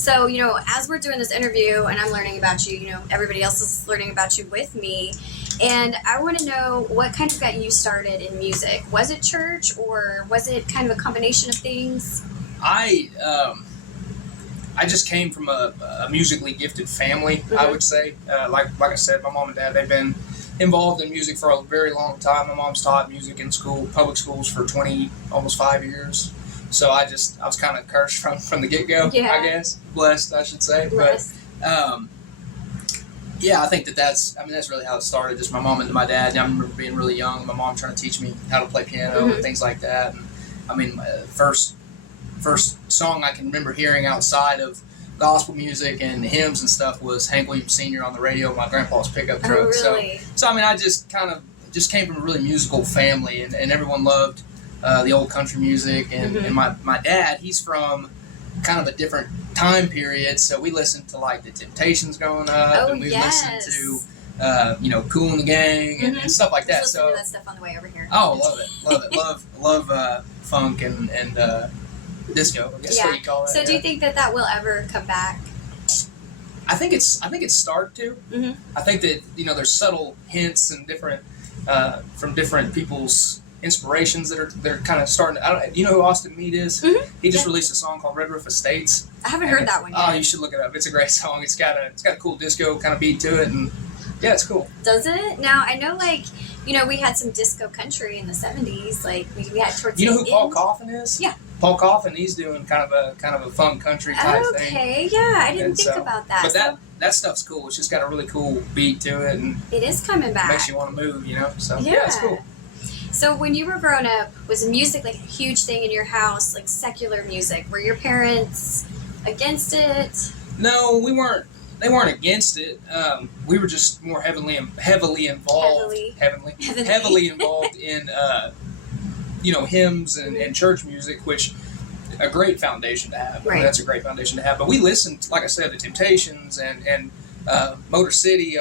So, as we're doing this interview and I'm learning about you, everybody else is learning about you with me. And I want to know what kind of got you started in music. Was it church or was it kind of a combination of things? I just came from a musically gifted family, Mm-hmm. I would say. Like I said, my mom and dad, they've been involved in music for a very long time. My mom's taught music in public schools for almost 5 years. So I was kind of cursed from the get-go, I guess. Blessed, I should say. Blessed. But, yeah, I think that's really how it started. Just my mom and my dad. I remember being really young, and my mom trying to teach me how to play piano Mm-hmm. and things like that. And my first song I can remember hearing outside of gospel music and hymns and stuff was Hank Williams Sr. on the radio, my grandpa's pickup truck. Oh, really? So I just came from a really musical family, and everyone loved the old country music. And, Mm-hmm. and my dad, he's from kind of a different time period, so we listened to like the Temptations growing up, and we listened to Kool and the Gang and stuff like that. Listen to that stuff on the way over here. Oh, love it, love funk and disco. I guess what you call it. So do you think that will ever come back? I think it's started to. Mm-hmm. I think that there's subtle hints and different from different people's inspirations that are kind of starting. Do you know who Austin Meade is? Mm-hmm. He just released a song called Red Roof Estates. I haven't heard that one yet. Oh, you should look it up. It's a great song. It's got a cool disco kind of beat to it, and yeah, it's cool. Does it? Now I know, we had some disco country in the 70s. Like we had towards. You know who Paul Coffin is? Yeah. Paul Coffin. He's doing kind of a funk country type thing. Okay, yeah, I didn't think about that. But that stuff's cool. It's just got a really cool beat to it, and it is coming back. Makes you want to move, So yeah, it's cool. So when you were growing up, was music like a huge thing in your house, like secular music? Were your parents against it? No, we weren't. They weren't against it. We were just more heavily involved. Heavily involved in hymns and church music, which a great foundation to have. Right. That's a great foundation to have. But we listened, like I said, to Temptations and Motor City.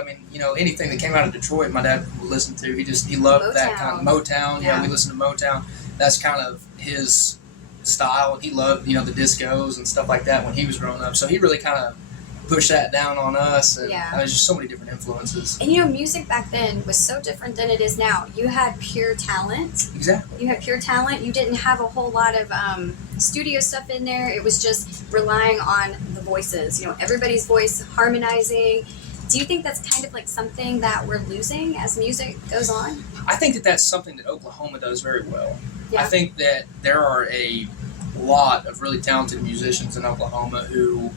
Anything that came out of Detroit, my dad would listen to. He loved Motown. that kind of Motown. Yeah, we listened to Motown. That's kind of his style, and he loved the discos and stuff like that when he was growing up. So he really kind of pushed that down on us, and there's just so many different influences. And music back then was so different than it is now. You had pure talent. Exactly. You had pure talent. You didn't have a whole lot of studio stuff in there. It was just relying on the voices. Everybody's voice harmonizing. Do you think that's kind of like something that we're losing as music goes on? I think that that's something that Oklahoma does very well. Yeah. I think that there are a lot of really talented musicians in Oklahoma who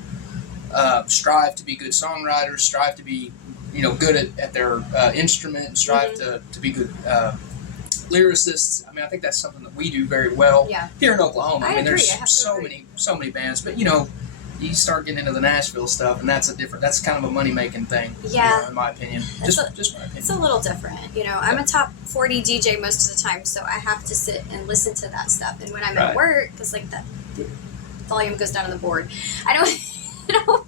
strive to be good songwriters, strive to be, good at their instrument, strive to be good lyricists. I think that's something that we do very well here in Oklahoma. I agree. There's so many bands, but you start getting into the Nashville stuff, and that's kind of a money making thing. Yeah, in my opinion, just my opinion. It's a little different. I'm a top 40 DJ most of the time, so I have to sit and listen to that stuff. And when I'm at work, because the volume goes down on the board, I don't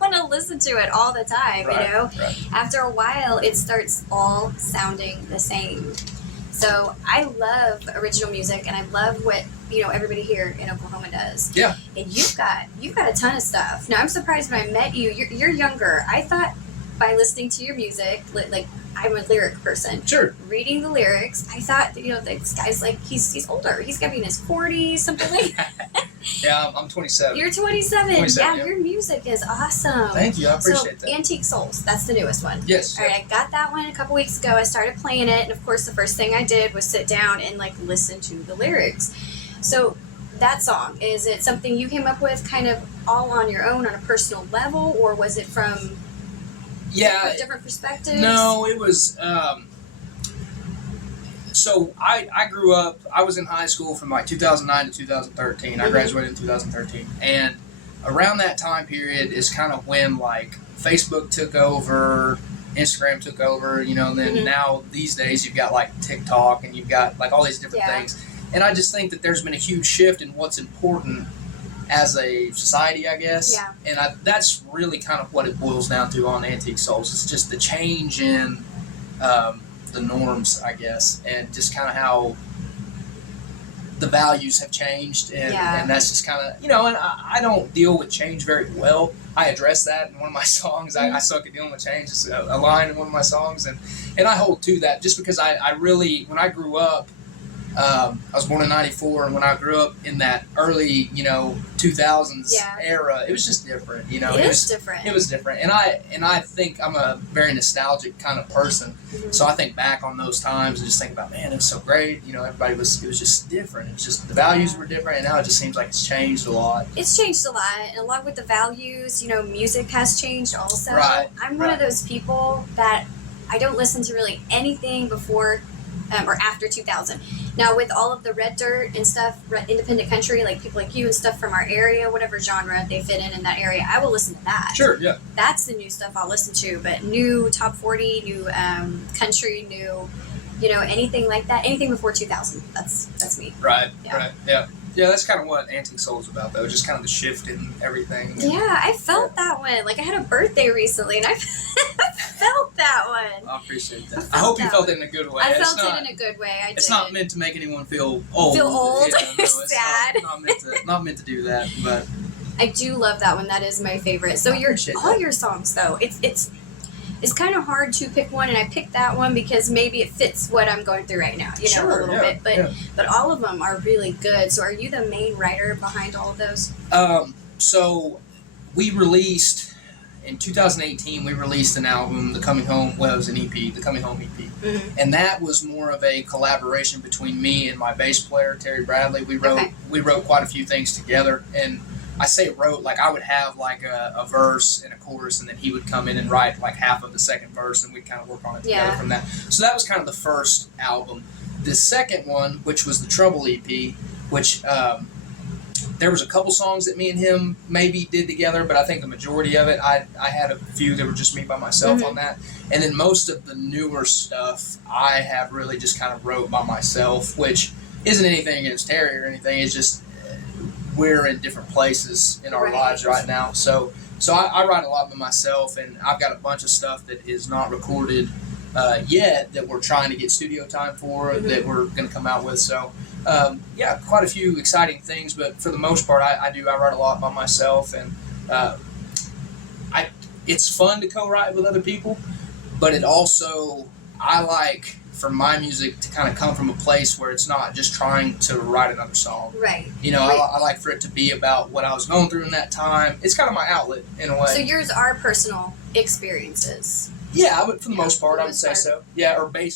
want to listen to it all the time. Right. After a while, it starts all sounding the same. So I love original music, and I love what everybody here in Oklahoma does. Yeah. And you've got a ton of stuff. Now I'm surprised when I met you. You're younger. I thought by listening to your music, like I'm a lyric person. Sure. Reading the lyrics, I thought this guy's he's older. He's gonna be in his 40s, something like that. Yeah, I'm 27. You're 27. 27, yeah, your music is awesome. Thank you. I appreciate that. Antique Souls, that's the newest one. Yes. All right, I got that one a couple weeks ago. I started playing it, and of course, the first thing I did was sit down and listen to the lyrics. So that song, is it something you came up with kind of all on your own on a personal level, or was it from different perspectives? No, it was so I grew up, I was in high school from 2009 to 2013. I graduated in 2013, and around that time period is kind of when Facebook took over, Instagram took over, and then now these days you've got TikTok, and you've got all these different things. And I just think that there's been a huge shift in what's important as a society, I guess. Yeah. And that's really kind of what it boils down to on Antique Souls. It's just the change in the norms, I guess, and just kind of how the values have changed, and, Yeah. and that's just kind of, and I don't deal with change very well. I address that in one of my songs. I suck at dealing with change. It's a line in one of my songs, and I hold to that just because I really, when I grew up, I was born in '94, and when I grew up in that early, 2000s era, it was just different. It is different. It was different, and I think I'm a very nostalgic kind of person. Mm-hmm. So I think back on those times and just think about, man, it was so great. Everybody was. It was just different. It was just the values were different, and now it just seems like it's changed a lot. It's changed a lot, and along with the values, music has changed also. Right. I'm one of those people that I don't listen to really anything before or after 2000. Now, with all of the red dirt and stuff, independent country, like people like you and stuff from our area, whatever genre they fit in that area, I will listen to that. Sure, yeah. That's the new stuff I'll listen to. But new top 40, new country, new, anything like that, anything before 2000, that's me. Right, Yeah. right, yeah. Yeah, that's kind of what Antique Soul is about, though. Just kind of the shift in everything. Yeah, I felt that one. Like, I had a birthday recently, and I felt that one. I appreciate that. I hope you felt it in a good way. I felt it in a good way. I did. It's not meant to make anyone feel old. Feel old? Yeah, no, it's Sad. Not meant to do that, but I do love that one. That is my favorite. So your songs, though, it's kind of hard to pick one, and I picked that one because maybe it fits what I'm going through right now, a little bit. But all of them are really good. So are you the main writer behind all of those? So we released in 2018. We released an album, The Coming Home. Well, it was an EP, The Coming Home EP, and that was more of a collaboration between me and my bass player Terry Bradley. We wrote quite a few things together, and I say wrote, like I would have like a verse and a chorus, and then he would come in and write like half of the second verse, and we'd kind of work on it together from that. So that was kind of the first album. The second one, which was the Trouble EP, which there was a couple songs that me and him maybe did together, but I think the majority of it, I had a few that were just me by myself on that. And then most of the newer stuff I have really just kind of wrote by myself, which isn't anything against Terry or anything. It's just we're in different places in our lives right now. So I write a lot by myself, and I've got a bunch of stuff that is not recorded yet that we're trying to get studio time for, that we're going to come out with. So, quite a few exciting things, but for the most part, I write a lot by myself, and it's fun to co-write with other people, but it also, I like for my music to kind of come from a place where it's not just trying to write another song. Right. I like for it to be about what I was going through in that time. It's kind of my outlet in a way. So yours are personal experiences. Yeah, for the most part, I would say so. Yeah, or based